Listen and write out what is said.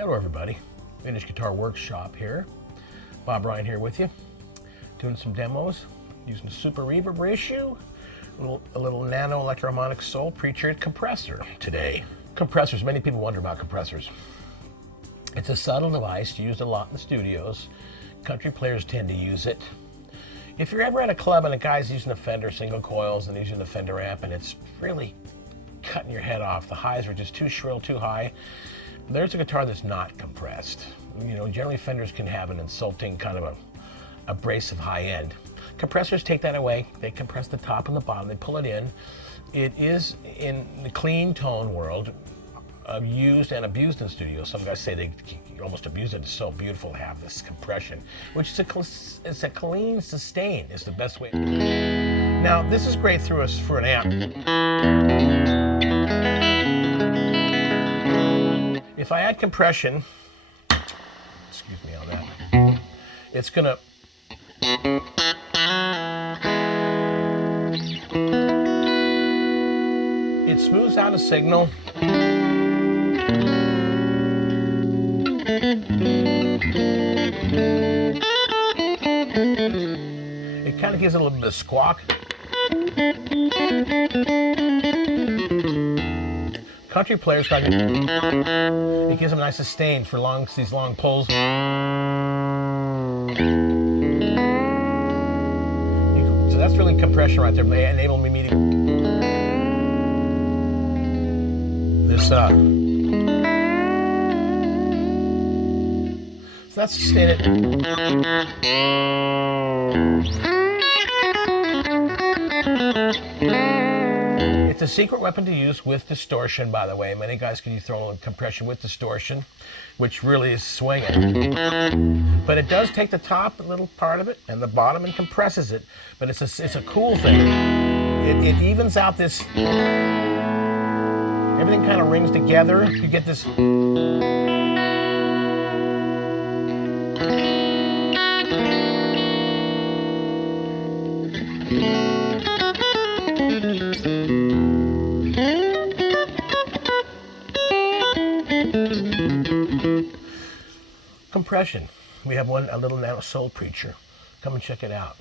Hello everybody, Vintage Guitar Workshop here. Bob Ryan here with you, doing some demos using a super reverb ratio, a little Nano Electro Harmonix Soul Preacher Compressor today. Compressors, many people wonder about compressors. It's a subtle device used a lot in the studios. Country players tend to use it. If you're ever at a club and a guy's using a Fender single coils and using a Fender amp and it's really cutting your head off, the highs are just too shrill, too high, there's a guitar that's not compressed. You know, generally Fenders can have an insulting kind of abrasive high end. Compressors take that away. They compress the top and the bottom, they pull it in. It is, in the clean tone world, used and abused in studios. Some guys say they almost abuse it. It's so beautiful to have this compression, which is a clean sustain is the best way. Now, this is great for an amp. If I add compression, excuse me on that, it's gonna, it smooths out a signal. It kind of gives it a little bit of squawk. Country players, it gives them a nice sustain for these long pulls. So that's really compression right there, enabling me to this so that's sustain it. It's a secret weapon to use with distortion, by the way. Many guys can throw in compression with distortion, which really is swinging. But it does take the top little part of it and the bottom and compresses it. But it's a cool thing. It evens out this. Everything kind of rings together. You get this. Compression. We have a little Nano Soul Preacher. Come and check it out.